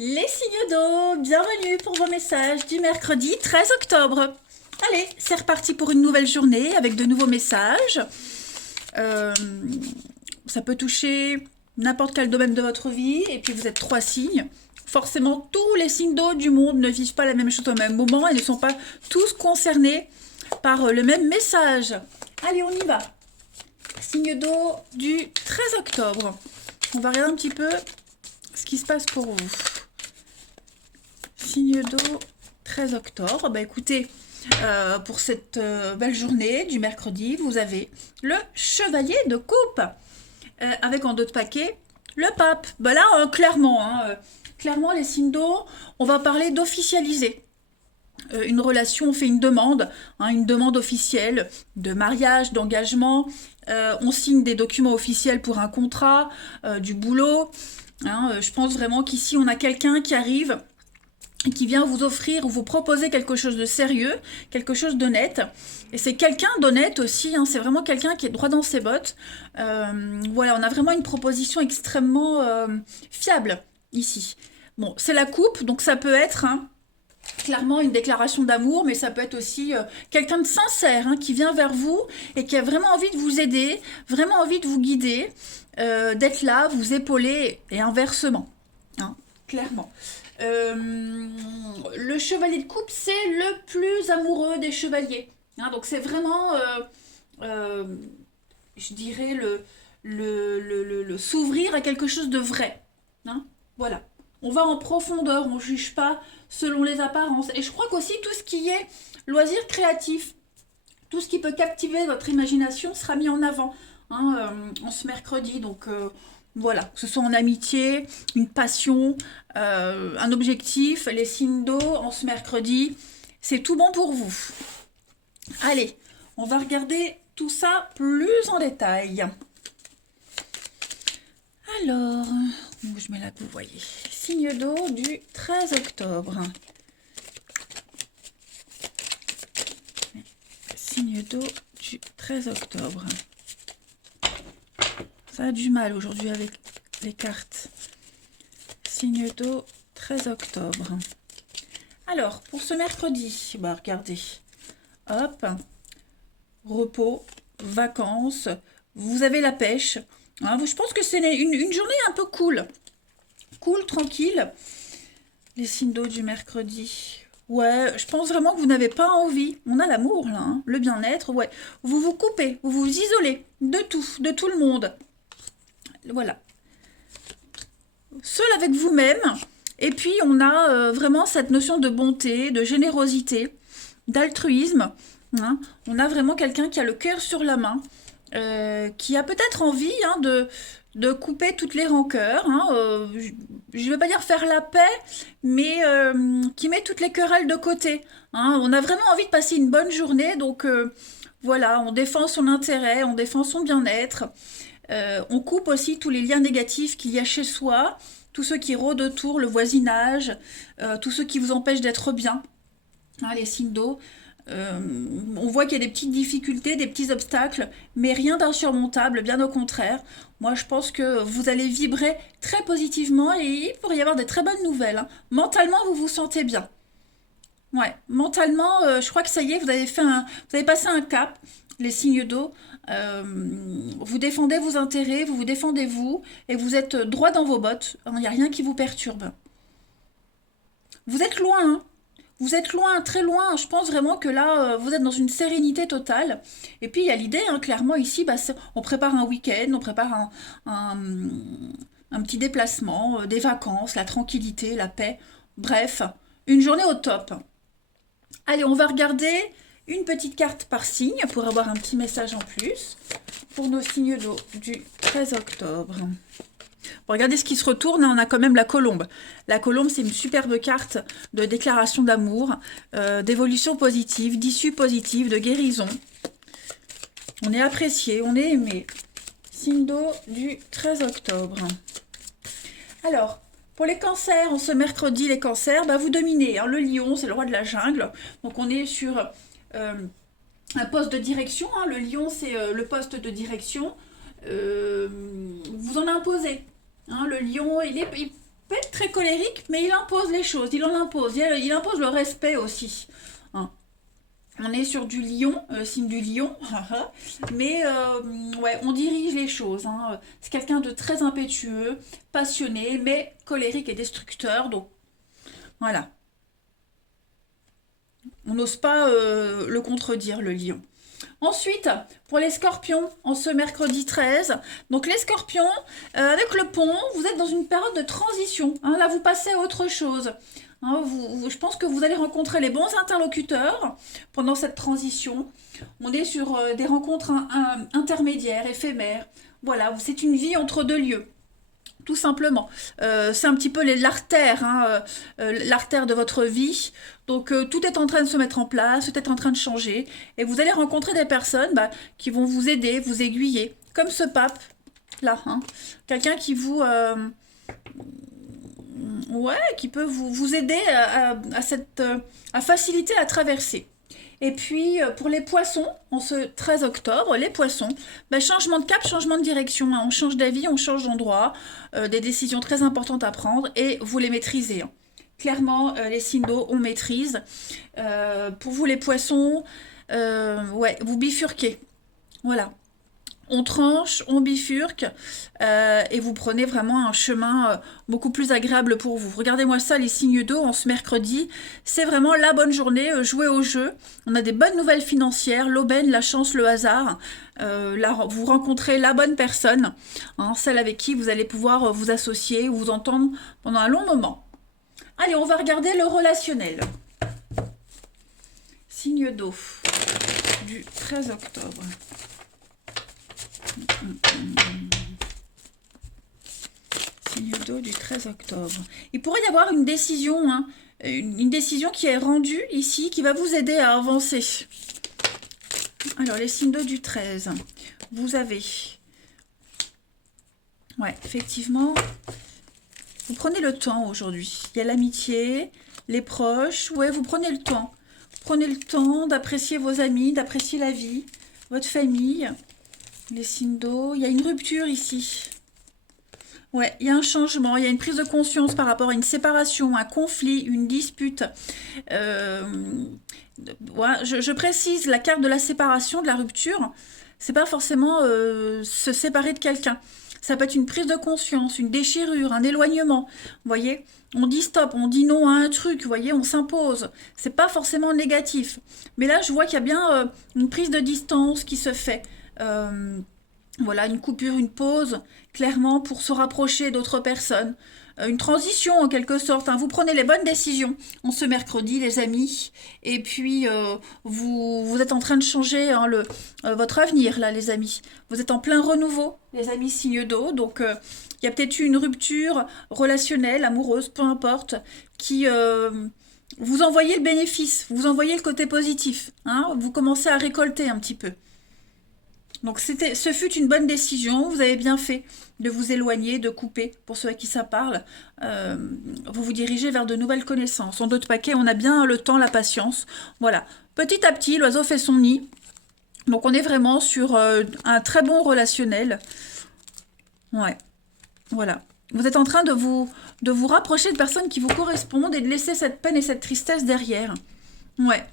Les signes d'eau, bienvenue pour vos messages du mercredi 13 octobre. Allez, c'est reparti pour une nouvelle journée avec de nouveaux messages. Euh, Ça peut toucher n'importe quel domaine de votre vie et puis vous êtes trois signes. Forcément, tous les signes d'eau du monde ne vivent pas la même chose au même moment et ne sont pas tous concernés par le même message. Allez, on y va. Signe d'eau du 13 octobre. On va regarder un petit peu ce qui se passe pour vous. Signe d'eau 13 octobre. Bah écoutez, pour cette belle journée du mercredi, vous avez le chevalier de coupe. Avec en d'autres paquets, le pape. Bah là, clairement, clairement, les signes d'eau, on va parler d'officialiser. Une relation, on fait une demande officielle de mariage, d'engagement. On signe des documents officiels pour un contrat, du boulot. Je pense vraiment qu'ici, on a quelqu'un qui arrive et qui vient vous offrir ou vous proposer quelque chose de sérieux, quelque chose d'honnête. Et c'est quelqu'un d'honnête aussi, c'est vraiment quelqu'un qui est droit dans ses bottes. Voilà, on a vraiment une proposition extrêmement fiable ici. Bon, c'est la coupe, donc ça peut être clairement une déclaration d'amour, mais ça peut être aussi quelqu'un de sincère qui vient vers vous et qui a vraiment envie de vous aider, vraiment envie de vous guider, d'être là, vous épauler et inversement, clairement. Le chevalier de coupe, c'est le plus amoureux des chevaliers. Donc c'est vraiment, euh, je dirais, le s'ouvrir à quelque chose de vrai. Voilà. On va en profondeur, on ne juge pas selon les apparences. Et je crois qu'aussi tout ce qui est loisir créatif, tout ce qui peut captiver votre imagination sera mis en avant en ce mercredi. Donc voilà, que ce soit en amitié, une passion, un objectif, les signes d'eau en ce mercredi, c'est tout bon pour vous. Allez, on va regarder tout ça plus en détail. Alors, où je mets là que vous voyez. Signe d'eau du 13 octobre. Signe d'eau du 13 octobre. Ça a du mal aujourd'hui avec les cartes. Signe d'eau 13 octobre. Alors, pour ce mercredi, regardez. Hop. Repos, vacances. Vous avez la pêche. Je pense que c'est une journée un peu cool. Cool, tranquille. Les signes d'eau du mercredi. Ouais, je pense vraiment que vous n'avez pas envie. On a l'amour là, le bien-être. Ouais, vous vous coupez, vous vous isolez de tout le monde. Voilà. Seul avec vous-même. Et puis on a vraiment cette notion de bonté, de générosité, d'altruisme. On a vraiment quelqu'un qui a le cœur sur la main, qui a peut-être envie de couper toutes les rancœurs. Je ne vais pas dire faire la paix, mais qui met toutes les querelles de côté. On a vraiment envie de passer une bonne journée, donc voilà, on défend son intérêt, on défend son bien-être. On coupe aussi tous les liens négatifs qu'il y a chez soi, tous ceux qui rôdent autour, le voisinage, tous ceux qui vous empêchent d'être bien, les signes d'eau. On voit qu'il y a des petites difficultés, des petits obstacles, mais rien d'insurmontable, bien au contraire. Moi, je pense que vous allez vibrer très positivement et il pourrait y avoir des très bonnes nouvelles. Mentalement, vous vous sentez bien. Ouais, mentalement, je crois que ça y est, vous avez passé un cap, les signes d'eau. Euh, Vous défendez vos intérêts, vous vous défendez vous, et vous êtes droit dans vos bottes. Il n'y a rien qui vous perturbe. Vous êtes loin, Vous êtes loin, très loin. Je pense vraiment que là, vous êtes dans une sérénité totale. Et puis, il y a l'idée, clairement, ici, on prépare un week-end, on prépare un, un petit déplacement, des vacances, la tranquillité, la paix. Bref, une journée au top. Allez, on va regarder une petite carte par signe pour avoir un petit message en plus pour nos signes d'eau du 13 octobre. Bon, regardez ce qui se retourne, on a quand même la colombe. La colombe, c'est une superbe carte de déclaration d'amour, d'évolution positive, d'issue positive, de guérison. On est apprécié, on est aimé. Signe d'eau du 13 octobre. Alors, pour les cancers, en ce mercredi, les cancers, vous dominez. Le lion, c'est le roi de la jungle. Donc on est sur un poste de direction. Le lion, c'est le poste de direction. Vous en imposez. Le lion, peut être très colérique, mais il impose les choses, il en impose. Il impose le respect aussi. Hein. On est sur du lion, signe du lion, mais ouais, on dirige les choses. Hein. C'est quelqu'un de très impétueux, passionné, mais colérique et destructeur. Donc voilà, on n'ose pas le contredire, le lion. Ensuite, pour les scorpions, en ce mercredi 13, donc les scorpions, avec le pont, vous êtes dans une période de transition. Hein, là, vous passez à autre chose. Hein, je pense que vous allez rencontrer les bons interlocuteurs pendant cette transition. On est sur des rencontres intermédiaires, éphémères. Voilà, c'est une vie entre deux lieux. Tout simplement. C'est un petit peu l'artère, hein, l'artère de votre vie. Donc tout est en train de se mettre en place, tout est en train de changer. Et vous allez rencontrer des personnes qui vont vous aider, vous aiguiller. Comme ce pape, là. Hein. Quelqu'un qui vous... ouais, qui peut vous aider à faciliter la traversée. Et puis, pour les poissons, en ce 13 octobre, les poissons, changement de cap, changement de direction. Hein. On change d'avis, on change d'endroit, des décisions très importantes à prendre et vous les maîtrisez. Hein. Clairement, les signes d'eau, on maîtrise. Pour vous, les poissons, ouais, vous bifurquez. Voilà. On tranche, on bifurque et vous prenez vraiment un chemin beaucoup plus agréable pour vous. Regardez-moi ça, les signes d'eau en ce mercredi. C'est vraiment la bonne journée, jouer au jeu. On a des bonnes nouvelles financières, l'aubaine, la chance, le hasard. Là, vous rencontrez la bonne personne, hein, celle avec qui vous allez pouvoir vous associer ou vous entendre pendant un long moment. Allez, on va regarder le relationnel. Signe d'eau du 13 octobre. Signe d'eau du 13 octobre. Il pourrait y avoir une décision, hein, une décision qui est rendue ici, qui va vous aider à avancer. Alors, les signes d'eau du 13. Vous avez... Ouais, effectivement, vous prenez le temps aujourd'hui. Il y a l'amitié, les proches. Ouais, vous prenez le temps. Vous prenez le temps d'apprécier vos amis, d'apprécier la vie, votre famille. Les signes d'eau, il y a une rupture ici. Ouais, il y a un changement, il y a une prise de conscience par rapport à une séparation, un conflit, une dispute. Ouais, je précise, la carte de la séparation, de la rupture, c'est pas forcément se séparer de quelqu'un. Ça peut être une prise de conscience, une déchirure, un éloignement. Vous voyez, on dit stop, on dit non à un truc, vous voyez, on s'impose. C'est pas forcément négatif. Mais là, je vois qu'il y a bien une prise de distance qui se fait. Voilà, une coupure, une pause, clairement, pour se rapprocher d'autres personnes. Une transition, en quelque sorte. Hein. Vous prenez les bonnes décisions en ce mercredi, les amis. Et puis, vous êtes en train de changer hein, votre avenir, là, les amis. Vous êtes en plein renouveau, les amis signe d'eau. Donc, il y a peut-être eu une rupture relationnelle, amoureuse, peu importe, qui... vous envoyez le bénéfice, vous envoyez le côté positif. Hein. Vous commencez à récolter un petit peu. Donc ce fut une bonne décision, vous avez bien fait de vous éloigner, de couper, pour ceux à qui ça parle. Vous vous dirigez vers de nouvelles connaissances. En d'autres paquets, on a bien le temps, la patience. Voilà, petit à petit, l'oiseau fait son nid. Donc on est vraiment sur un très bon relationnel. Ouais, voilà. Vous êtes en train de vous rapprocher de personnes qui vous correspondent et de laisser cette peine et cette tristesse derrière. Ouais.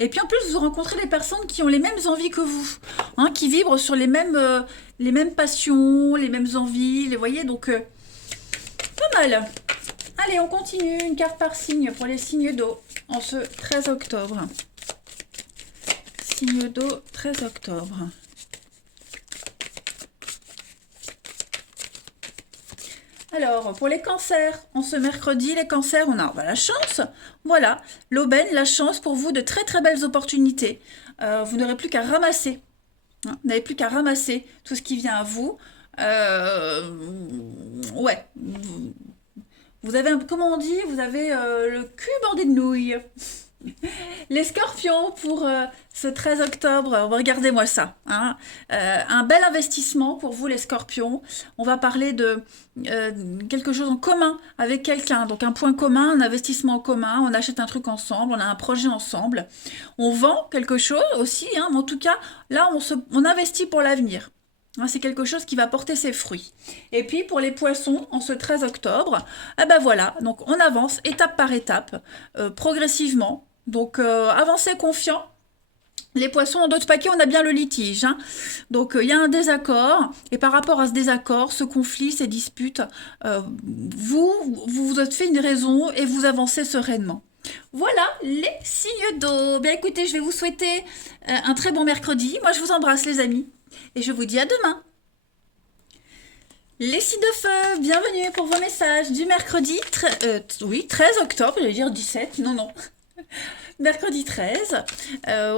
Et puis en plus, vous rencontrez des personnes qui ont les mêmes envies que vous, hein, qui vibrent sur les mêmes passions, les mêmes envies, les voyez, donc pas mal. Allez, on continue, une carte par signe pour les signes d'eau en ce 13 octobre. Signe d'eau, 13 octobre. Alors, pour les cancers, en ce mercredi, les cancers, on a la chance. Voilà, l'aubaine, la chance pour vous de très très belles opportunités. Vous n'aurez plus qu'à ramasser. Hein, vous n'avez plus qu'à ramasser tout ce qui vient à vous. Ouais. Vous avez, comment on dit, vous avez le cul bordé de nouilles. Les scorpions pour ce 13 octobre, regardez-moi ça. Hein. Un bel investissement pour vous les scorpions. On va parler de quelque chose en commun avec quelqu'un. Donc un point commun, un investissement en commun. On achète un truc ensemble, on a un projet ensemble. On vend quelque chose aussi. Hein, mais en tout cas, là, on investit pour l'avenir. Hein, c'est quelque chose qui va porter ses fruits. Et puis pour les poissons, en ce 13 octobre, eh ben voilà, donc on avance étape par étape, progressivement. Donc avancez confiant. Les poissons, en d'autres paquets, on a bien le litige. Hein. Donc, il y a un désaccord. Et par rapport à ce désaccord, ce conflit, ces disputes, vous êtes fait une raison et vous avancez sereinement. Voilà les signes d'eau. Bien écoutez, je vais vous souhaiter un très bon mercredi. Moi, je vous embrasse les amis. Et je vous dis à demain. Les signes de feu, bienvenue pour vos messages du mercredi 13 octobre, j'allais dire 17, non. Mercredi 13,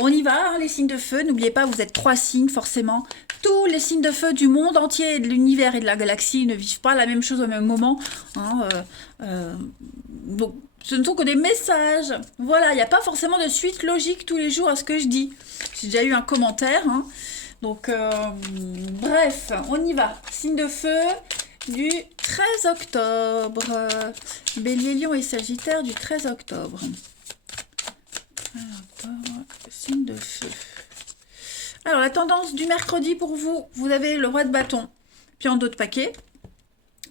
on y va, hein, les signes de feu. N'oubliez pas, vous êtes 3 signes forcément. Tous les signes de feu du monde entier, de l'univers et de la galaxie ne vivent pas la même chose au même moment. Hein, donc, ce ne sont que des messages. Voilà, il n'y a pas forcément de suite logique tous les jours à ce que je dis. J'ai déjà eu un commentaire. Hein. Donc, bref, on y va. Signe de feu du 13 octobre. Bélier, Lion et Sagittaire du 13 octobre. Signe de feu. Alors, la tendance du mercredi pour vous, vous avez le roi de bâton, puis en d'autres paquets,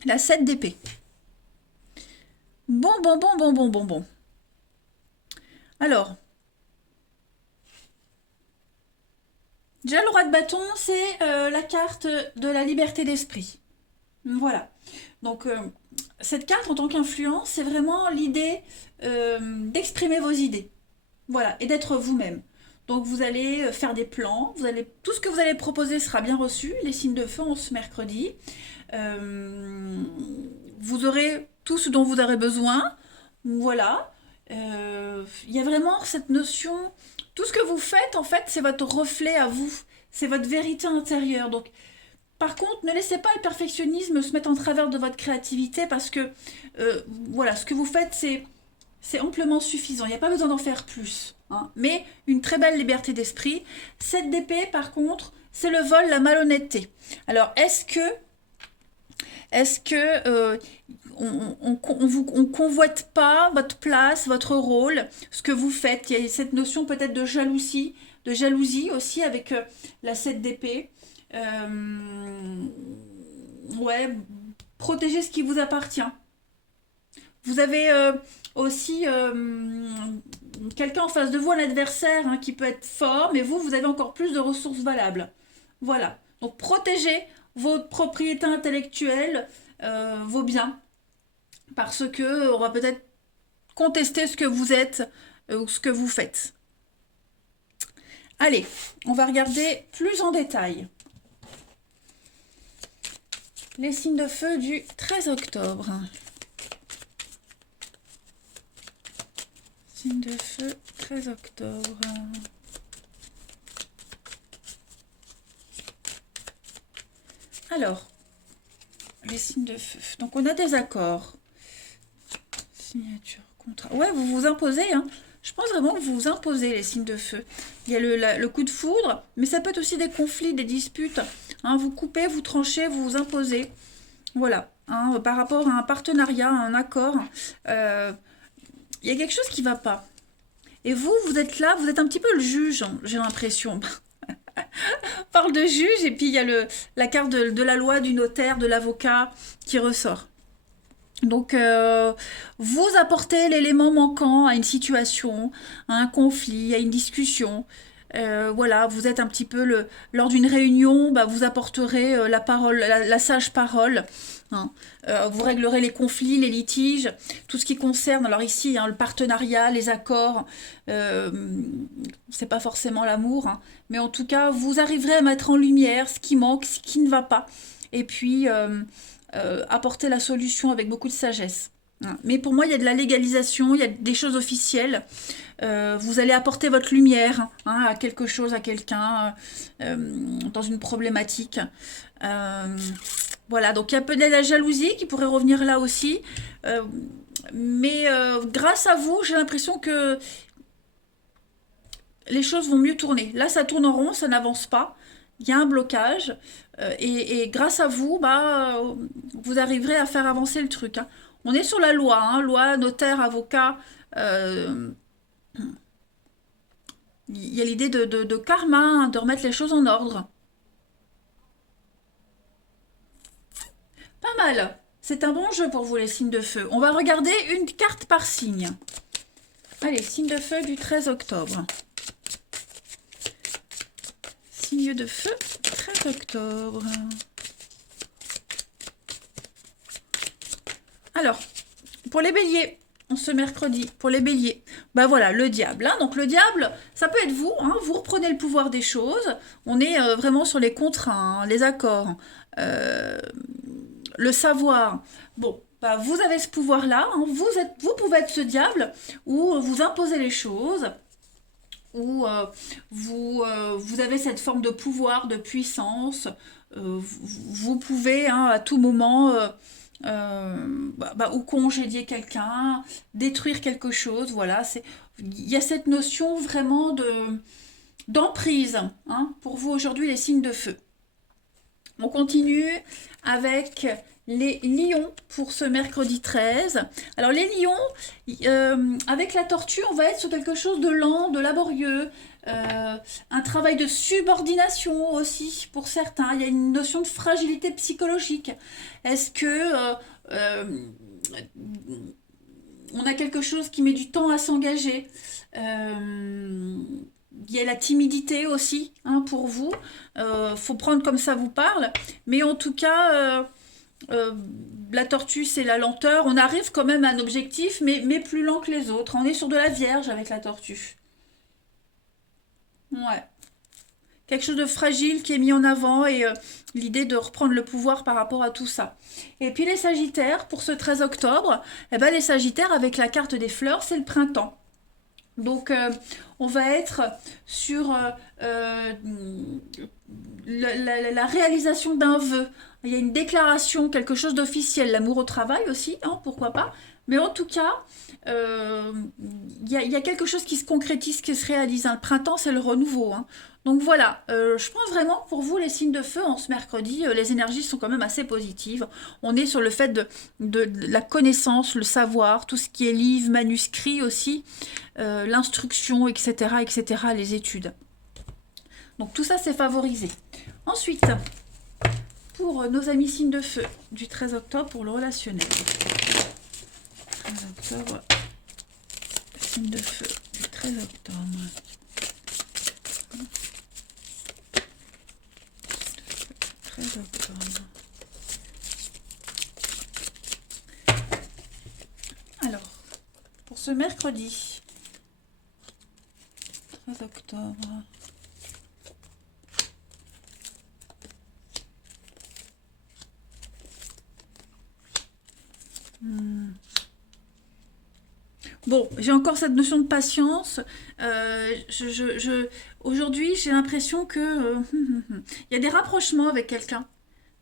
la 7 d'épée. Bon. Alors, déjà, le roi de bâton, c'est la carte de la liberté d'esprit. Voilà. Donc, cette carte, en tant qu'influence, c'est vraiment l'idée d'exprimer vos idées. Voilà, et d'être vous-même. Donc, vous allez faire des plans, tout ce que vous allez proposer sera bien reçu, les signes de feu en ce mercredi. Vous aurez tout ce dont vous aurez besoin. Voilà. Il y a vraiment cette notion. Tout ce que vous faites, en fait, c'est votre reflet à vous. C'est votre vérité intérieure. Donc, par contre, ne laissez pas le perfectionnisme se mettre en travers de votre créativité parce que, voilà, ce que vous faites, c'est amplement suffisant. Il n'y a pas besoin d'en faire plus. Hein. Mais une très belle liberté d'esprit. 7 d'épée, par contre, c'est le vol, la malhonnêteté. Alors, est-ce que on convoite pas votre place, votre rôle, ce que vous faites? Il y a cette notion peut-être de jalousie aussi avec la 7 d'épée. Ouais, protéger ce qui vous appartient. Vous avez aussi quelqu'un en face de vous, un adversaire hein, qui peut être fort, mais vous avez encore plus de ressources valables. Voilà. Donc protégez votre propriété intellectuelle, vos biens, parce que on va peut-être contester ce que vous êtes ou ce que vous faites. Allez, on va regarder plus en détail. Les signes de feu du 13 octobre. Signe de feu, 13 octobre. Alors, les signes de feu. Donc, on a des accords. Signature, contrat. Ouais, vous vous imposez. Hein. Je pense vraiment que vous vous imposez les signes de feu. Il y a le coup de foudre, mais ça peut être aussi des conflits, des disputes. Hein, vous coupez, vous tranchez, vous vous imposez. Voilà. Hein, par rapport à un partenariat, à un accord. Il y a quelque chose qui ne va pas. Et vous êtes là, vous êtes un petit peu le juge, hein, j'ai l'impression. On parle de juge, et puis il y a la carte de la loi, du notaire, de l'avocat qui ressort. Donc, vous apportez l'élément manquant à une situation, à un conflit, à une discussion. Voilà, vous êtes un petit peu lors d'une réunion, bah, vous apporterez la parole, la sage parole. Hein. Vous réglerez les conflits, les litiges, tout ce qui concerne. Alors ici, hein, le partenariat, les accords, c'est pas forcément l'amour, hein, mais en tout cas, vous arriverez à mettre en lumière ce qui manque, ce qui ne va pas, et puis apporter la solution avec beaucoup de sagesse. Hein. Mais pour moi, il y a de la légalisation, il y a des choses officielles. Vous allez apporter votre lumière hein, à quelque chose, à quelqu'un, dans une problématique. Voilà, donc il y a peut-être de la jalousie qui pourrait revenir là aussi. Mais grâce à vous, j'ai l'impression que les choses vont mieux tourner. Là, ça tourne en rond, ça n'avance pas. Il y a un blocage. Et grâce à vous, bah, vous arriverez à faire avancer le truc. Hein. On est sur la loi, hein, loi, notaire, avocat. Il y a l'idée de karma, hein, de remettre les choses en ordre. Pas mal. C'est un bon jeu pour vous, les signes de feu. On va regarder une carte par signe. Allez, signe de feu du 13 octobre. Signe de feu, 13 octobre. Alors, pour les béliers, on se mercredi, pour les béliers, bah voilà, le diable. Hein. Donc le diable, ça peut être vous, hein, vous reprenez le pouvoir des choses. On est vraiment sur les contraintes, hein, les accords, le savoir. Bon, bah, vous avez ce pouvoir-là, hein, vous pouvez être ce diable, ou vous imposez les choses, où vous avez cette forme de pouvoir, de puissance. Vous pouvez hein, à tout moment ou congédier quelqu'un, détruire quelque chose. Voilà, il y a cette notion vraiment d'emprise hein, pour vous aujourd'hui, les signes de feu. On continue avec les lions pour ce mercredi 13. Alors les lions, avec la tortue, on va être sur quelque chose de lent, de laborieux, un travail de subordination aussi pour certains. Il y a une notion de fragilité psychologique. Est-ce que on a quelque chose qui met du temps à s'engager il y a la timidité aussi hein, pour vous. Faut prendre comme ça vous parle. Mais en tout cas, la tortue, c'est la lenteur. On arrive quand même à un objectif, mais plus lent que les autres. On est sur de la vierge avec la tortue. Ouais. Quelque chose de fragile qui est mis en avant et l'idée de reprendre le pouvoir par rapport à tout ça. Et puis les sagittaires, pour ce 13 octobre, eh ben, les sagittaires avec la carte des fleurs, c'est le printemps. Donc, on va être sur la réalisation d'un vœu. Il y a une déclaration, quelque chose d'officiel, l'amour au travail aussi, hein, pourquoi pas. Mais en tout cas, il y a quelque chose qui se concrétise, qui se réalise. Hein. Le printemps, c'est le renouveau. Hein. Donc voilà, je pense vraiment que pour vous, les signes de feu, en ce mercredi, les énergies sont quand même assez positives. On est sur le fait de la connaissance, le savoir, tout ce qui est livre, manuscrit aussi, l'instruction, etc., etc., les études. Donc tout ça, c'est favorisé. Ensuite, pour nos amis signes de feu, du 13 octobre pour le relationnel. 13 octobre, signe de feu, du 13 octobre. 13 octobre. Alors, pour ce mercredi, 13 octobre. Bon, j'ai encore cette notion de patience. Aujourd'hui, j'ai l'impression que il y a des rapprochements avec quelqu'un,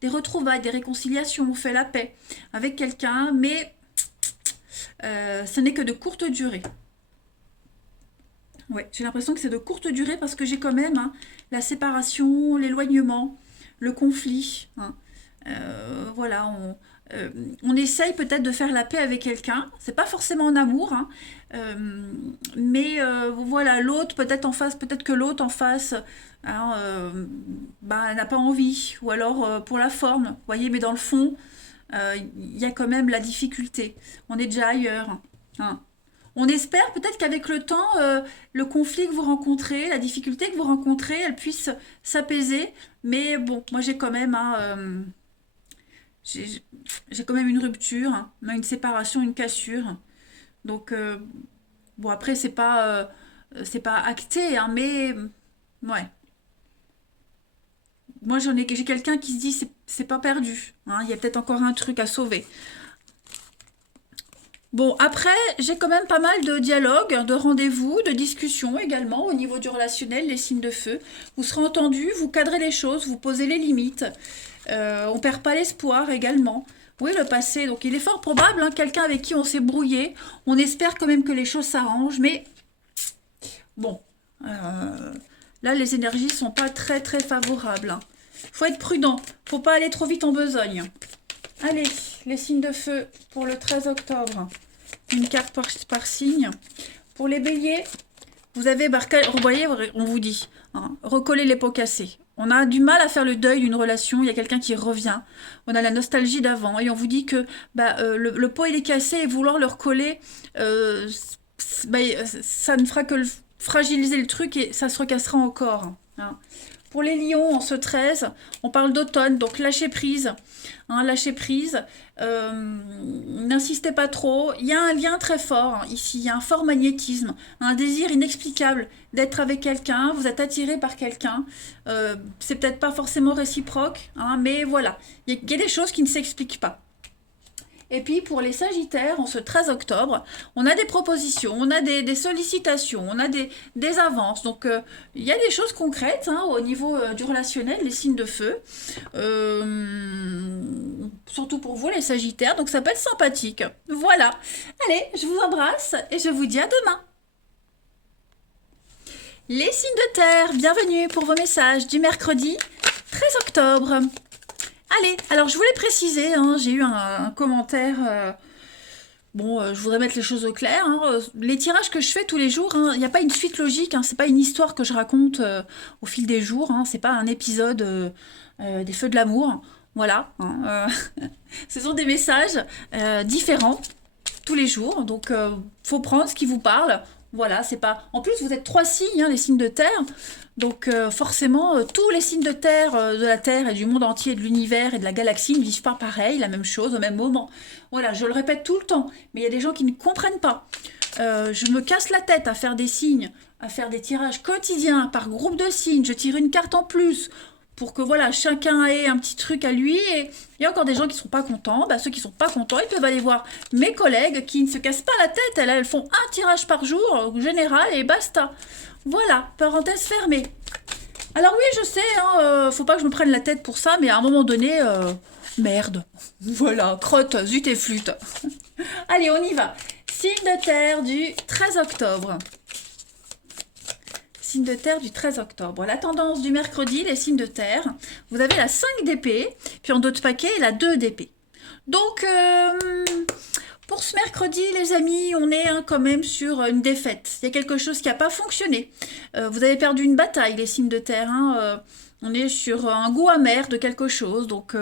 des retrouvailles, des réconciliations, on fait la paix avec quelqu'un, mais ce n'est que de courte durée. Ouais, j'ai l'impression que c'est de courte durée parce que j'ai quand même hein, la séparation, l'éloignement, le conflit. Hein. Voilà, on essaye peut-être de faire la paix avec quelqu'un. C'est pas forcément en amour, hein, mais voilà, l'autre peut-être en face, peut-être que l'autre en face hein, n'a pas envie, ou alors pour la forme, vous voyez, mais dans le fond, il y a quand même la difficulté. On est déjà ailleurs. Hein. On espère peut-être qu'avec le temps, le conflit que vous rencontrez, la difficulté que vous rencontrez, elle puisse s'apaiser. Mais bon, moi j'ai quand même, hein, j'ai quand même une rupture, hein, une séparation, une cassure. Donc bon après c'est pas acté, hein, mais ouais. Moi j'ai quelqu'un qui se dit c'est pas perdu. Hein, il y a peut-être encore un truc à sauver. Bon, après, j'ai quand même pas mal de dialogues, de rendez-vous, de discussions également au niveau du relationnel, les signes de feu. Vous serez entendus, vous cadrez les choses, vous posez les limites. On perd pas l'espoir également. Oui, le passé, donc il est fort probable, hein, quelqu'un avec qui on s'est brouillé. On espère quand même que les choses s'arrangent, mais bon, là les énergies sont pas très très favorables. Hein. Faut être prudent, faut pas aller trop vite en besogne. Allez, les signes de feu pour le 13 octobre. Une carte par signe. Pour les béliers, vous avez, vous voyez, on vous dit, hein, recoller les pots cassés. On a du mal à faire le deuil d'une relation, il y a quelqu'un qui revient, on a la nostalgie d'avant, et on vous dit que le pot il est cassé, et vouloir le recoller, euh, ça ne fera que fragiliser le truc, et ça se recassera encore. Hein. Pour les lions, en ce 13, on parle d'automne, donc lâcher prise. Hein, lâcher prise. N'insistez pas trop. Il y a un lien très fort ici, il y a un fort magnétisme, un désir inexplicable d'être avec quelqu'un. Vous êtes attiré par quelqu'un. C'est peut-être pas forcément réciproque, hein, mais voilà. Il y a des choses qui ne s'expliquent pas. Et puis pour les Sagittaires, en ce 13 octobre, on a des propositions, on a des sollicitations, on a des avances. Donc il y a des choses concrètes hein, au niveau du relationnel, les signes de feu. Surtout pour vous les Sagittaires, donc ça peut être sympathique. Voilà. Allez, je vous embrasse et je vous dis à demain. Les signes de terre, bienvenue pour vos messages du mercredi 13 octobre. Allez, alors je voulais préciser, hein, j'ai eu un commentaire. Je voudrais mettre les choses au clair. Hein. Les tirages que je fais tous les jours, il n'y a pas une suite logique. Hein, c'est pas une histoire que je raconte au fil des jours. Hein, c'est pas un épisode des Feux de l'amour. Voilà. Hein, ce sont des messages différents tous les jours. Donc, faut prendre ce qui vous parle. Voilà, c'est pas. En plus, vous êtes 3 signes, hein, les signes de terre. Donc, forcément, tous les signes de terre, de la Terre et du monde entier, de l'univers et de la galaxie ne vivent pas pareil, la même chose, au même moment. Voilà, je le répète tout le temps, mais il y a des gens qui ne comprennent pas. Je me casse la tête à faire des signes, à faire des tirages quotidiens par groupe de signes. Je tire une carte en plus pour que voilà chacun ait un petit truc à lui. Et il y a encore des gens qui ne sont pas contents. Ceux qui ne sont pas contents, ils peuvent aller voir mes collègues qui ne se cassent pas la tête. Elles font un tirage par jour, général, et basta. Voilà, parenthèse fermée. Alors oui, je sais, faut pas que je me prenne la tête pour ça, mais à un moment donné, merde. Voilà, crotte, zut et flûte. Allez, on y va. Signe de terre du 13 octobre. Signe de terre du 13 octobre. La tendance du mercredi, les signes de terre. Vous avez la 5 d'épée, puis en d'autres paquets, la 2 d'épée. Donc, pour ce mercredi, les amis, on est quand même sur une défaite. Il y a quelque chose qui n'a pas fonctionné. Vous avez perdu une bataille, les signes de terre. On est sur un goût amer de quelque chose. Donc,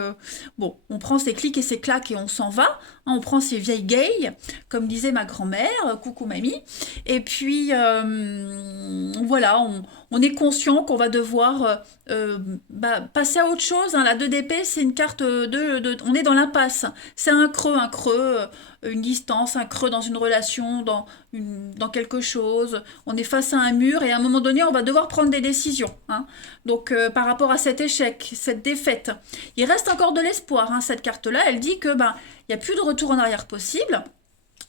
on prend ses clics et ses claques et on s'en va. On prend ses vieilles gays, comme disait ma grand-mère, coucou mamie. Et puis, voilà, on est conscient qu'on va devoir passer à autre chose. Hein. La 2 d'épée, c'est une carte on est dans l'impasse. C'est un creux, une distance, un creux dans une relation, dans quelque chose. On est face à un mur et à un moment donné, on va devoir prendre des décisions. Hein. Donc, par rapport à cet échec, cette défaite, il reste encore de l'espoir. Hein. Cette carte-là, elle dit que il n'y a plus de retour en arrière possible.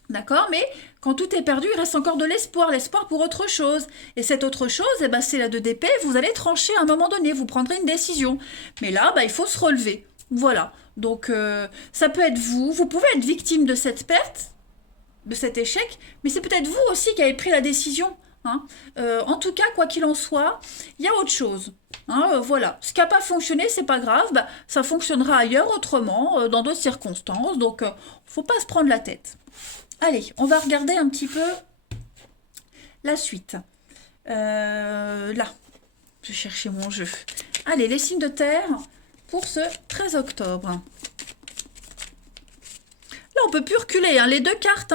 D'accord, mais quand tout est perdu, il reste encore de l'espoir pour autre chose. Et cette autre chose, c'est la 2 d'épée, vous allez trancher à un moment donné, vous prendrez une décision. Mais là, il faut se relever. Voilà. Donc, ça peut être vous pouvez être victime de cette perte, de cet échec, mais c'est peut-être vous aussi qui avez pris la décision. Hein. En tout cas, quoi qu'il en soit, il y a autre chose. Hein, voilà. Ce qui n'a pas fonctionné, c'est pas grave. Ça fonctionnera ailleurs, autrement, dans d'autres circonstances. Donc, faut pas se prendre la tête. Allez, on va regarder un petit peu la suite. Là, je vais chercher mon jeu. Allez, les signes de terre pour ce 13 octobre. Là, on peut plus reculer. Hein. Les deux cartes,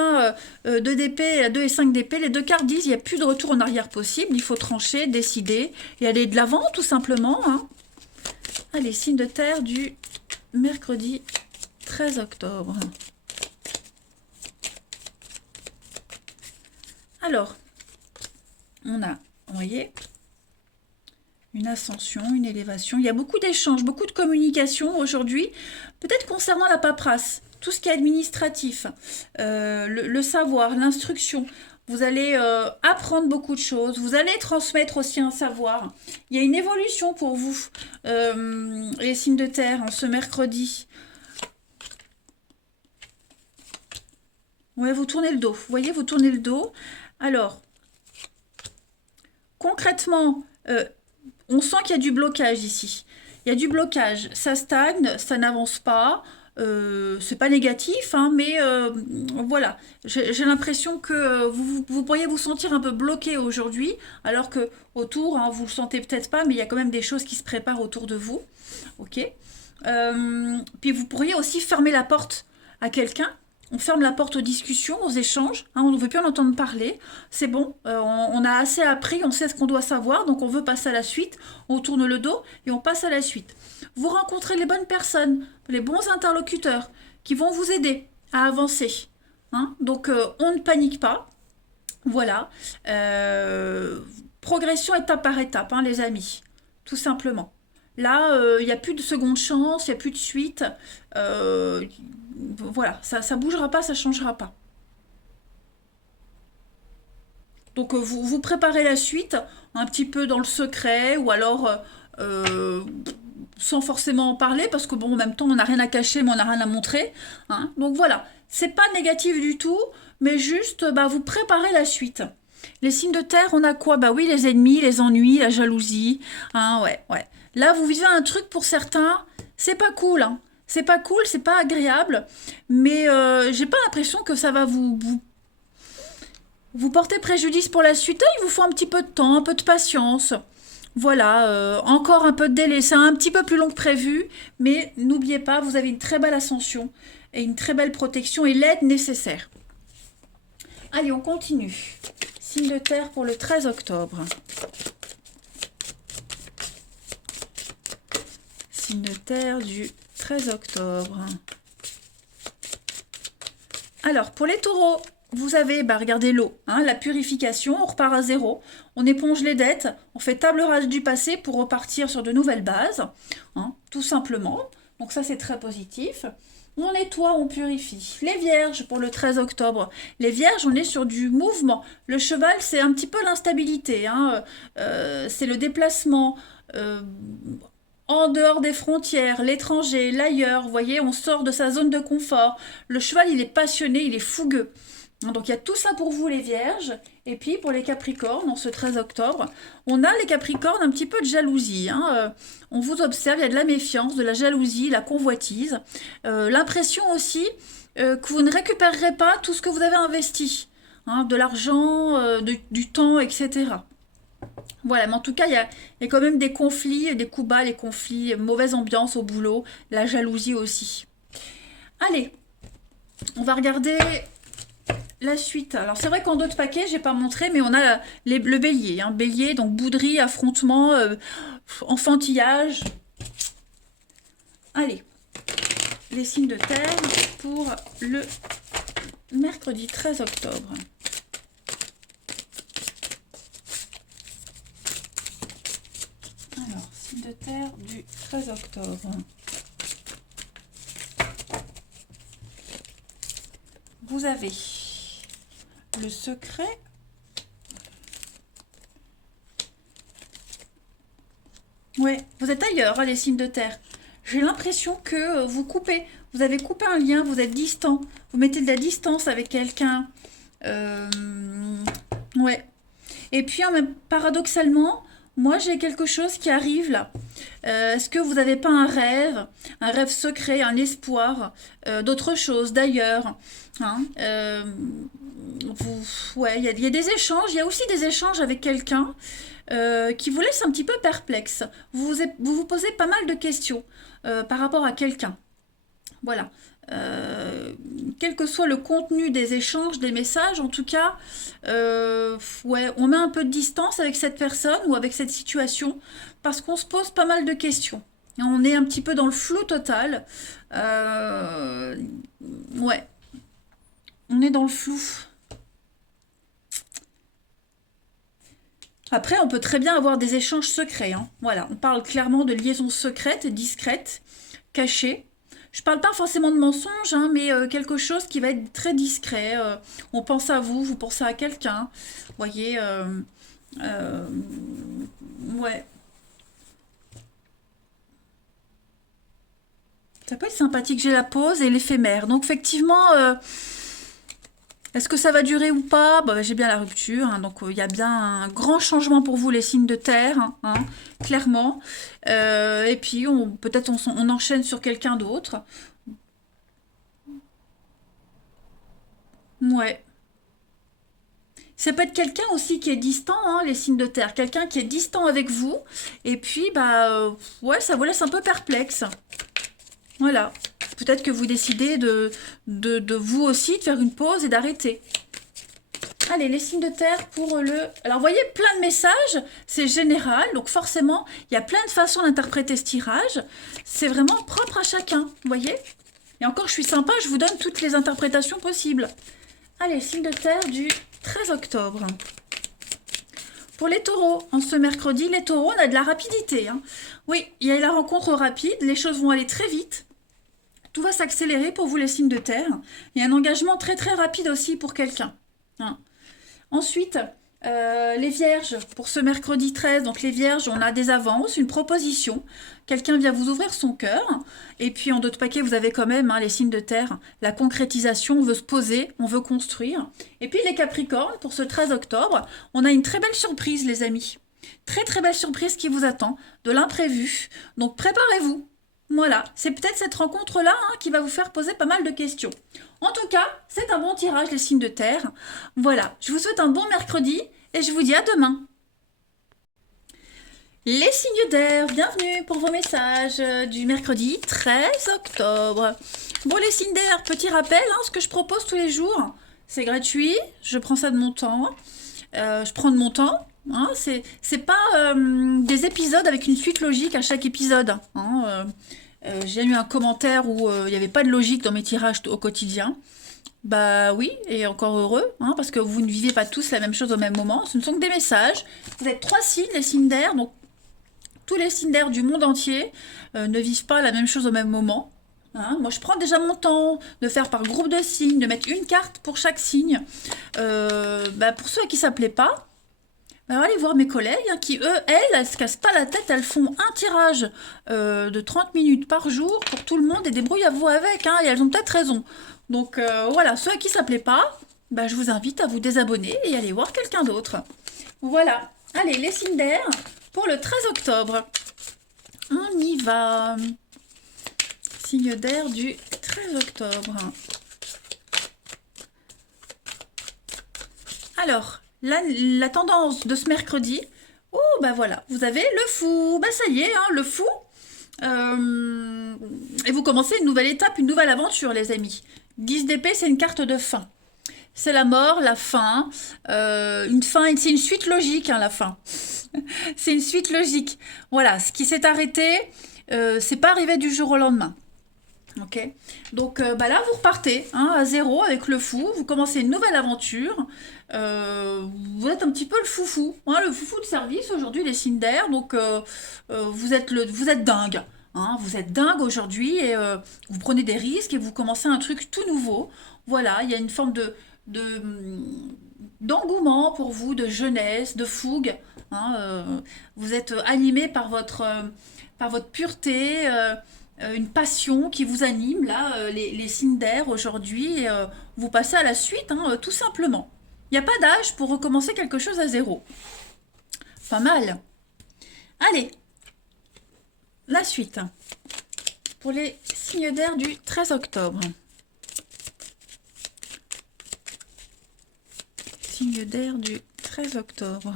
2 d'épée, 2 et 5 d'épée, les deux cartes disent qu'il n'y a plus de retour en arrière possible. Il faut trancher, décider et aller de l'avant, tout simplement. Hein. Allez, signe de terre du mercredi 13 octobre. Alors, on a, vous voyez, une ascension, une élévation. Il y a beaucoup d'échanges, beaucoup de communication aujourd'hui, peut-être concernant la paperasse. Tout ce qui est administratif, le savoir, l'instruction, vous allez apprendre beaucoup de choses, vous allez transmettre aussi un savoir. Il y a une évolution pour vous, les signes de terre, ce mercredi. Ouais, vous tournez le dos, vous voyez, vous tournez le dos. Alors, concrètement, on sent qu'il y a du blocage ici. Il y a du blocage, ça stagne, ça n'avance pas. C'est pas négatif, hein, mais voilà, j'ai l'impression que vous pourriez vous sentir un peu bloqué aujourd'hui, alors que autour, hein, vous le sentez peut-être pas, mais il y a quand même des choses qui se préparent autour de vous. Ok. Puis vous pourriez aussi fermer la porte à quelqu'un. On ferme la porte aux discussions, aux échanges. Hein, on ne veut plus en entendre parler. C'est bon, on a assez appris, on sait ce qu'on doit savoir, donc on veut passer à la suite. On tourne le dos et on passe à la suite. Vous rencontrez les bonnes personnes, les bons interlocuteurs qui vont vous aider à avancer. Hein, donc on ne panique pas. Voilà. Progression étape par étape, hein, les amis. Tout simplement. Là, il n'y a plus de seconde chance, il n'y a plus de suite. Euh, voilà, ça bougera pas, ça changera pas. Donc vous préparez la suite un petit peu dans le secret ou alors euh, sans forcément en parler parce que bon en même temps on n'a rien à cacher mais on n'a rien à montrer. Hein. Donc voilà, c'est pas négatif du tout, mais juste bah, vous préparez la suite. Les signes de terre, on a quoi? Bah oui, les ennemis, les ennuis, la jalousie. Hein, ouais, ouais. Là, vous vivez un truc pour certains, c'est pas cool. Hein. C'est pas cool, c'est pas agréable, mais j'ai pas l'impression que ça va vous porter préjudice pour la suite. Il vous faut un petit peu de temps, un peu de patience. Voilà, encore un peu de délai. C'est un petit peu plus long que prévu, mais n'oubliez pas, vous avez une très belle ascension et une très belle protection et l'aide nécessaire. Allez, on continue. Signe de terre pour le 13 octobre. Signe de terre du 13 octobre. Alors, pour les taureaux, vous avez, bah, regardez l'eau, hein, la purification, on repart à zéro, on éponge les dettes, on fait table rase du passé pour repartir sur de nouvelles bases, hein, tout simplement. Donc ça, c'est très positif. On nettoie, on purifie. Les vierges pour le 13 octobre. Les vierges, on est sur du mouvement. Le cheval, c'est un petit peu l'instabilité. Hein, c'est le déplacement. En dehors des frontières, l'étranger, l'ailleurs, vous voyez, on sort de sa zone de confort. Le cheval, il est passionné, il est fougueux. Donc il y a tout ça pour vous les vierges. Et puis pour les capricornes, en ce 13 octobre, on a les capricornes un petit peu de jalousie. Hein. On vous observe, il y a de la méfiance, de la jalousie, la convoitise. L'impression aussi que vous ne récupérerez pas tout ce que vous avez investi. Hein, de l'argent, du temps, etc. Voilà, mais en tout cas, il y a quand même des conflits, des coups bas, les conflits, mauvaise ambiance au boulot, la jalousie aussi. Allez, on va regarder la suite. Alors, c'est vrai qu'en d'autres paquets, j'ai pas montré, mais on a le bélier. Hein. Bélier, donc bouderie, affrontement, enfantillage. Allez, les signes de terre pour le mercredi 13 octobre. Alors, signe de terre du 13 octobre. Vous avez le secret. Ouais, vous êtes ailleurs, hein, les signes de terre. J'ai l'impression que vous avez coupé un lien, vous êtes distant. Vous mettez de la distance avec quelqu'un. Euh, ouais. Et puis, paradoxalement, moi, j'ai quelque chose qui arrive là. Est-ce que vous n'avez pas un rêve secret, un espoir d'autre chose, d'ailleurs hein ouais, il y a des échanges, il y a aussi des échanges avec quelqu'un qui vous laisse un petit peu perplexe. Vous posez pas mal de questions par rapport à quelqu'un. Voilà. Quel que soit le contenu des échanges, des messages, en tout cas, ouais, on met un peu de distance avec cette personne ou avec cette situation parce qu'on se pose pas mal de questions. On est un petit peu dans le flou total. Ouais, on est dans le flou. Après, on peut très bien avoir des échanges secrets. Hein. Voilà, on parle clairement de liaisons secrètes, discrètes, cachées. Je parle pas forcément de mensonges, hein, mais quelque chose qui va être très discret. On pense à vous, vous pensez à quelqu'un. Vous voyez, euh, ouais. Ça peut être sympathique. J'ai la pause et l'éphémère. Donc effectivement, est-ce que ça va durer ou pas? Bah, j'ai bien la rupture. Hein, donc il y a bien un grand changement pour vous, les signes de terre, hein, clairement. Et puis peut-être on enchaîne sur quelqu'un d'autre. Ouais. Ça peut être quelqu'un aussi qui est distant, hein, les signes de terre. Quelqu'un qui est distant avec vous. Et puis, ouais, ça vous laisse un peu perplexe. Voilà. Peut-être que vous décidez de vous aussi de faire une pause et d'arrêter. Allez, les signes de terre pour le... Alors, vous voyez, plein de messages, c'est général, donc forcément, il y a plein de façons d'interpréter ce tirage. C'est vraiment propre à chacun, vous voyez? Et encore, je suis sympa, je vous donne toutes les interprétations possibles. Allez, signe de terre du 13 octobre. Pour les taureaux, en ce mercredi, les taureaux, on a de la rapidité, hein. Oui, il y a la rencontre rapide, les choses vont aller très vite. Tout va s'accélérer pour vous, les signes de terre. Il y a un engagement très très rapide aussi pour quelqu'un, hein. Ensuite, les vierges, pour ce mercredi 13, donc les vierges, on a des avances, une proposition. Quelqu'un vient vous ouvrir son cœur. Et puis en d'autres paquets, vous avez quand même, hein, les signes de terre, la concrétisation, on veut se poser, on veut construire. Et puis les capricornes, pour ce 13 octobre, on a une très belle surprise, les amis. Très très belle surprise qui vous attend, de l'imprévu. Donc préparez-vous. Voilà, c'est peut-être cette rencontre-là, hein, qui va vous faire poser pas mal de questions. En tout cas, c'est un bon tirage, les signes de terre. Voilà, je vous souhaite un bon mercredi et je vous dis à demain. Les signes d'air, bienvenue pour vos messages du mercredi 13 octobre. Bon, les signes d'air, petit rappel, hein, ce que je propose tous les jours, c'est gratuit, je prends ça de mon temps, je prends de mon temps. Hein, c'est pas des épisodes avec une suite logique à chaque épisode, hein. J'ai eu un commentaire où il n'y avait pas de logique dans mes tirages au quotidien. Bah oui, et encore heureux, hein, parce que vous ne vivez pas tous la même chose au même moment. Ce ne sont que des messages. Vous êtes 3 signes, les signes d'air, donc tous les signes d'air du monde entier ne vivent pas la même chose au même moment. Hein. Moi, je prends déjà mon temps de faire par groupe de signes, de mettre une carte pour chaque signe. Pour ceux à qui ça ne plaît pas, allez voir mes collègues, hein, qui, elles se cassent pas la tête, elles font un tirage de 30 minutes par jour pour tout le monde et débrouillez-vous avec, hein, et elles ont peut-être raison. Donc voilà, ceux à qui ça plaît pas, je vous invite à vous désabonner et aller voir quelqu'un d'autre. Voilà, allez, les signes d'air pour le 13 octobre. On y va. Signe d'air du 13 octobre. Alors, la tendance de ce mercredi, oh voilà, vous avez le fou, ça y est, hein, le fou, et vous commencez une nouvelle étape, une nouvelle aventure, les amis. 10 d'épée, c'est une carte de fin. C'est la mort, la fin, une fin, c'est une suite logique, hein, la fin. C'est une suite logique. Voilà, ce qui s'est arrêté, c'est pas arrivé du jour au lendemain. Ok, donc là vous repartez, hein, à zéro avec le fou, vous commencez une nouvelle aventure, vous êtes un petit peu le foufou, hein, le foufou de service aujourd'hui, les signes d'air, donc vous êtes dingue, hein, vous êtes dingue aujourd'hui et vous prenez des risques et vous commencez un truc tout nouveau. Voilà, il y a une forme d'engouement pour vous, de jeunesse, de fougue, hein, vous êtes animé par votre pureté, une passion qui vous anime, là, les signes d'air aujourd'hui, et vous passez à la suite, hein, tout simplement. Il n'y a pas d'âge pour recommencer quelque chose à zéro. Pas mal. Allez, la suite. Pour les signes d'air du 13 octobre. Signe d'air du 13 octobre.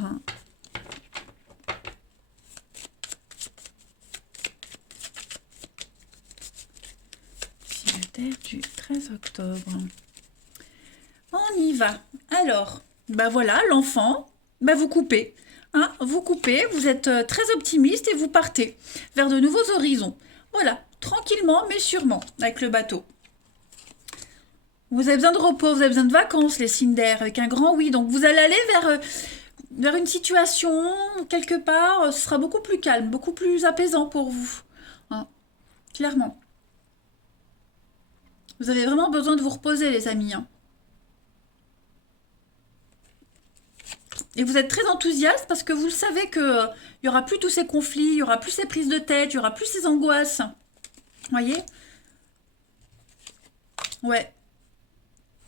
Du 13 octobre. On y va. Alors, voilà, l'enfant, vous coupez. Hein, vous coupez, vous êtes très optimiste et vous partez vers de nouveaux horizons. Voilà, tranquillement mais sûrement, avec le bateau. Vous avez besoin de repos, vous avez besoin de vacances, les signes d'air, avec un grand oui. Donc vous allez aller vers une situation, quelque part, ce sera beaucoup plus calme, beaucoup plus apaisant pour vous. Hein, clairement. Vous avez vraiment besoin de vous reposer, les amis. Hein. Et vous êtes très enthousiaste parce que vous savez qu'il n'y aura plus tous ces conflits, il n'y aura plus ces prises de tête, il n'y aura plus ces angoisses. Vous voyez? Ouais.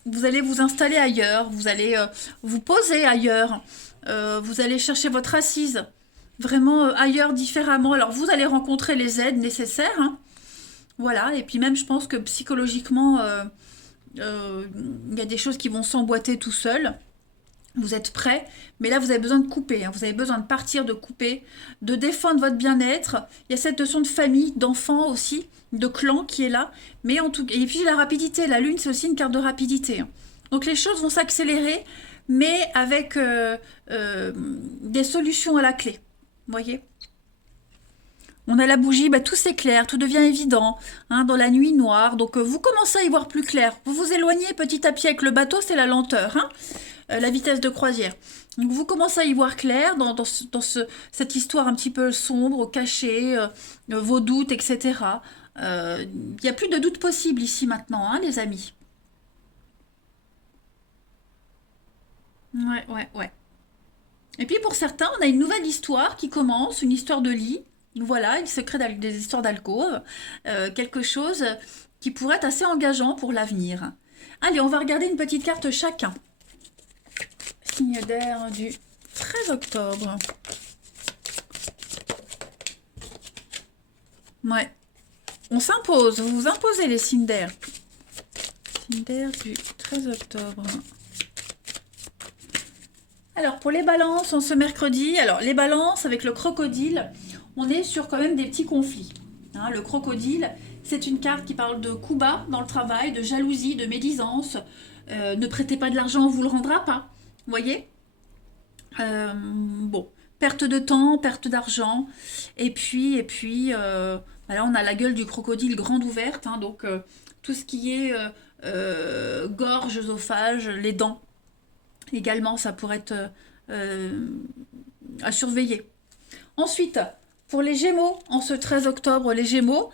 Vous allez vous installer ailleurs, vous allez vous poser ailleurs, vous allez chercher votre assise vraiment ailleurs, différemment. Alors vous allez rencontrer les aides nécessaires, hein. Voilà, et puis même je pense que psychologiquement, Il y a des choses qui vont s'emboîter tout seul. Vous êtes prêts, mais là vous avez besoin de couper, hein. Vous avez besoin de partir, de couper, de défendre votre bien-être. Il y a cette notion de famille, d'enfants aussi, de clan qui est là. Mais en tout cas, et puis la rapidité, la lune c'est aussi une carte de rapidité, hein. Donc les choses vont s'accélérer, mais avec des solutions à la clé. Vous voyez? On a la bougie, bah, tout s'éclaire, tout devient évident, hein, dans la nuit noire. Donc vous commencez à y voir plus clair. Vous vous éloignez petit à petit avec le bateau, c'est la lenteur, hein, la vitesse de croisière. Donc vous commencez à y voir clair cette histoire un petit peu sombre, cachée, vos doutes, etc. Il n'y a plus de doute possible ici maintenant, hein, les amis. Ouais, ouais, ouais. Et puis pour certains, on a une nouvelle histoire qui commence, une histoire de lit. Voilà, il se crée des histoires d'alcôve, quelque chose qui pourrait être assez engageant pour l'avenir. Allez, on va regarder une petite carte chacun. Signe d'air du 13 octobre. Ouais. On s'impose, vous vous imposez les signes d'air. Signe d'air du 13 octobre. Alors, pour les balances, en ce mercredi, alors les balances avec le crocodile, on est sur quand même des petits conflits, hein. Le crocodile, c'est une carte qui parle de coups bas dans le travail, de jalousie, de médisance. Ne prêtez pas de l'argent, on vous le rendra pas. Vous voyez? Bon, perte de temps, perte d'argent. Là, on a la gueule du crocodile grande ouverte, hein, donc tout ce qui est gorge, œsophage, les dents. Également, ça pourrait être à surveiller. Ensuite, pour les Gémeaux, en ce 13 octobre, les Gémeaux,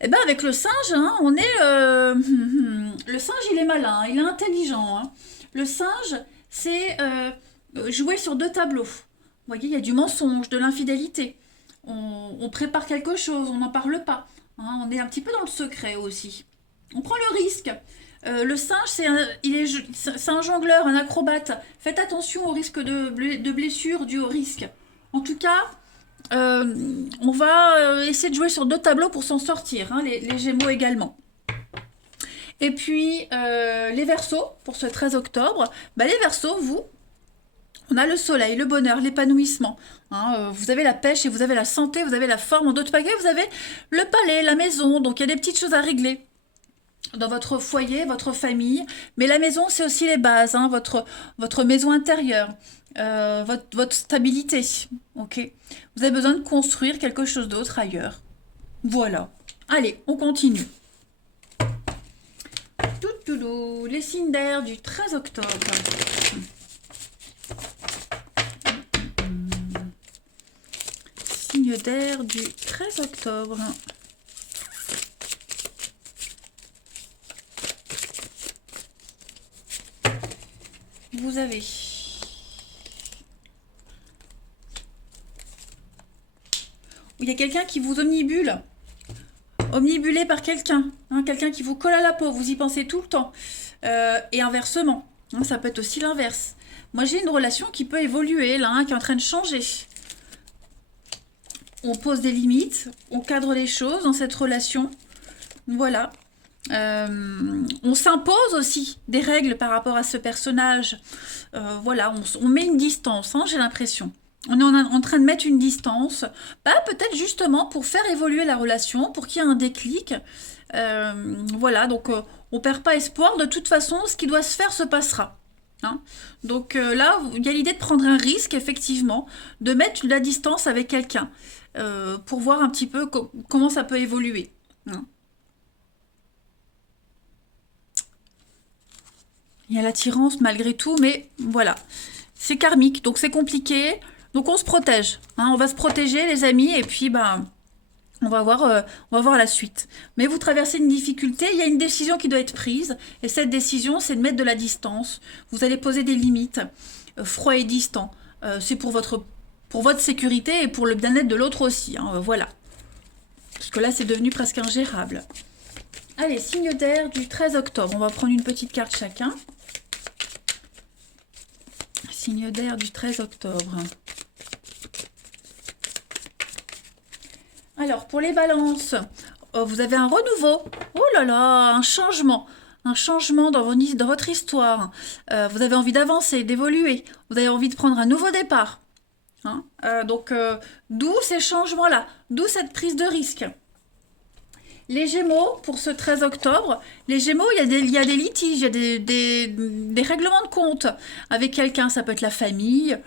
eh ben avec le singe, hein, on est... le singe, il est malin, il est intelligent, hein. Le singe, c'est jouer sur deux tableaux. Vous voyez, il y a du mensonge, de l'infidélité. On prépare quelque chose, on n'en parle pas, hein. On est un petit peu dans le secret aussi. On prend le risque. Le singe, c'est un jongleur, un acrobate. Faites attention au risque de blessure dû au risque. En tout cas, on va essayer de jouer sur deux tableaux pour s'en sortir, hein, les Gémeaux également. Et puis, les Verseaux, pour ce 13 octobre, bah, les Verseaux, vous, on a le soleil, le bonheur, l'épanouissement, hein, vous avez la pêche et vous avez la santé, vous avez la forme. En d'autres pagaille, vous avez le palais, la maison. Donc, il y a des petites choses à régler dans votre foyer, votre famille. Mais la maison, c'est aussi les bases, hein, votre maison intérieure, votre stabilité. Ok. Vous avez besoin de construire quelque chose d'autre ailleurs. Voilà. Allez, on continue. Toutoulou, les signes d'air du 13 octobre. Signe d'air du 13 octobre. Vous avez il y a quelqu'un qui vous omnibule, omnibulé par quelqu'un, hein, quelqu'un qui vous colle à la peau, vous y pensez tout le temps. Et inversement, hein, ça peut être aussi l'inverse. Moi, j'ai une relation qui peut évoluer, là, hein, qui est en train de changer. On pose des limites, on cadre les choses dans cette relation. Voilà. On s'impose aussi des règles par rapport à ce personnage. Voilà, on met une distance, hein, j'ai l'impression. On est en train de mettre une distance, bah, peut-être justement pour faire évoluer la relation, pour qu'il y ait un déclic. Voilà, donc on perd pas espoir. De toute façon, ce qui doit se faire se passera, hein. Donc là, il y a l'idée de prendre un risque, effectivement, de mettre la distance avec quelqu'un pour voir un petit peu comment ça peut évoluer, hein. Il y a l'attirance malgré tout, mais voilà. C'est karmique, donc c'est compliqué. Donc on se protège, hein, on va se protéger les amis, et puis ben, on va voir la suite. Mais vous traversez une difficulté, il y a une décision qui doit être prise, et cette décision, c'est de mettre de la distance. Vous allez poser des limites, froid et distant. C'est pour votre sécurité et pour le bien-être de l'autre aussi, hein, voilà. Parce que là, c'est devenu presque ingérable. Allez, signe d'air du 13 octobre. On va prendre une petite carte chacun. Signe d'air du 13 octobre. Alors, pour les balances, vous avez un renouveau. Oh là là, un changement. un changement dans votre histoire. Vous avez envie d'avancer, d'évoluer. Vous avez envie de prendre un nouveau départ. Hein. D'où ces changements-là, d'où cette prise de risque. Les Gémeaux, pour ce 13 octobre, les Gémeaux, il y a des litiges, il y a des règlements de compte avec quelqu'un. Ça peut être la famille,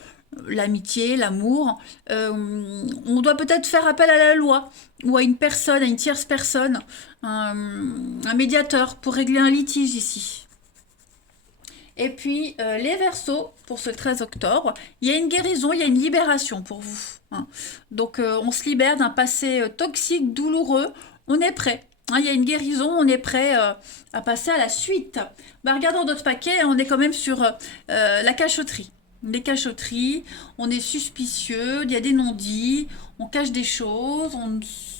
l'amitié, l'amour. On doit peut-être faire appel à la loi ou à une personne, à une tierce personne, un médiateur pour régler un litige ici. Et puis, les Verseaux, pour ce 13 octobre, il y a une guérison, il y a une libération pour vous. Hein. Donc, on se libère d'un passé toxique, douloureux. On est prêt. Hein, il y a une guérison, on est prêt à passer à la suite. Bah, regardons d'autres paquets, on est quand même sur la cachotterie. Les cachotteries, on est suspicieux, il y a des non-dits, on cache des choses,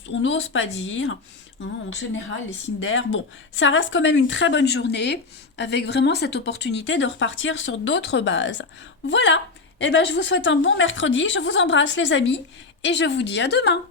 on n'ose pas dire. Hein, en général, les signes d'air. Bon, ça reste quand même une très bonne journée avec vraiment cette opportunité de repartir sur d'autres bases. Voilà. Eh ben, je vous souhaite un bon mercredi. Je vous embrasse, les amis, et je vous dis à demain.